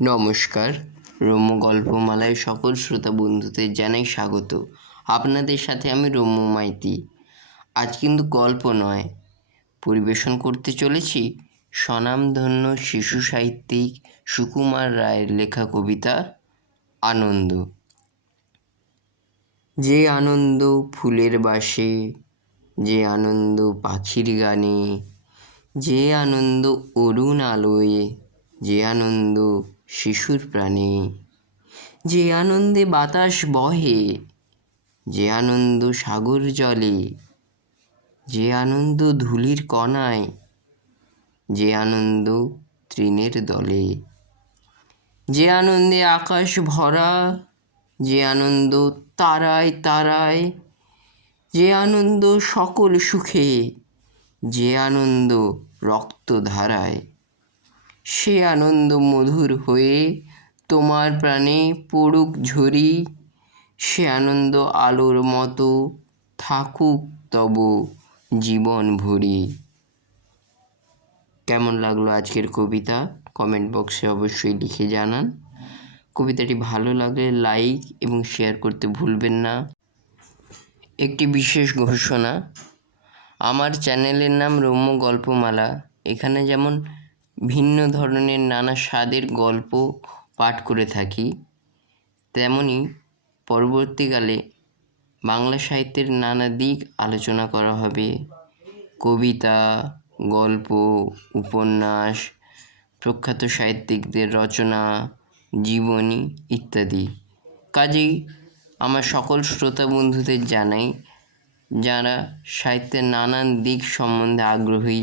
নমস্কার, রম্য গল্পমালায় সকল শ্রোতা বন্ধুদের জানাই স্বাগত। আপনাদের সাথে আমি রম্য মাইতি। আজ কিন্তু গল্প নয়, পরিবেশন করতে চলেছি স্বনামধন্য শিশু সাহিত্যিক সুকুমার রায়ের লেখা কবিতা আনন্দ। যে আনন্দ ফুলের বাসে, যে আনন্দ পাখির গানে, যে আনন্দ অরুণ আলোয়, যে আনন্দ শিশুর প্রাণে, যে আনন্দে বাতাস বহে, যে আনন্দ সাগর জলে, যে আনন্দ ধূলির কণায়, যে আনন্দ তৃণের দলে, যে আনন্দে আকাশ ভরা, যে আনন্দ তারায় তারায়, যে আনন্দ সকল সুখে, যে আনন্দ রক্তধারায়, সে আনন্দ মধুর হয়ে তোমার প্রাণে পড়ুক ঝরি, সে আনন্দ আলোর মতো থাকুক তব জীবন ভরি। কেমন লাগলো আজকের কবিতা? কমেন্ট বক্সে অবশ্যই লিখে জানান। কবিতাটি ভালো লাগলে লাইক এবং শেয়ার করতে ভুলবেন না। একটি বিশেষ ঘোষণা, আমার চ্যানেলের নাম রম্য গল্পমালা। এখানে যেমন ভিন্ন ধরনের নানা স্বাদের গল্প পাঠ করে থাকি, তেমনি পরবর্তীকালে বাংলা সাহিত্যের নানা দিক আলোচনা করা হবে। কবিতা, গল্প, উপন্যাস, প্রখ্যাত সাহিত্যিকদের রচনা, জীবনী ইত্যাদি। কাজেই আমার সকল শ্রোতা বন্ধুদের জানাই, যারা সাহিত্যের নানান দিক সম্বন্ধে আগ্রহী,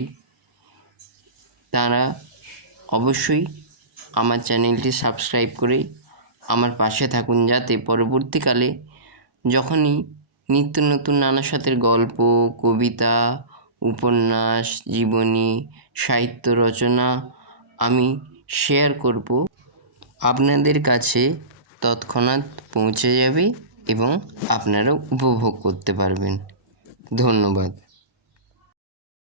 তারা অবশ্যই আমার চ্যানেলটি সাবস্ক্রাইব করে আমার পাশে থাকুন, যাতে পরবর্তীকালে যখনই নিত্য নতুন নানা স্বাদের গল্প, কবিতা, উপন্যাস, জীবনী, সাহিত্য রচনা আমি শেয়ার করব, আপনাদের কাছে তৎক্ষণাৎ পৌঁছে যাবে এবং আপনারা উপভোগ করতে পারবেন। ধন্যবাদ।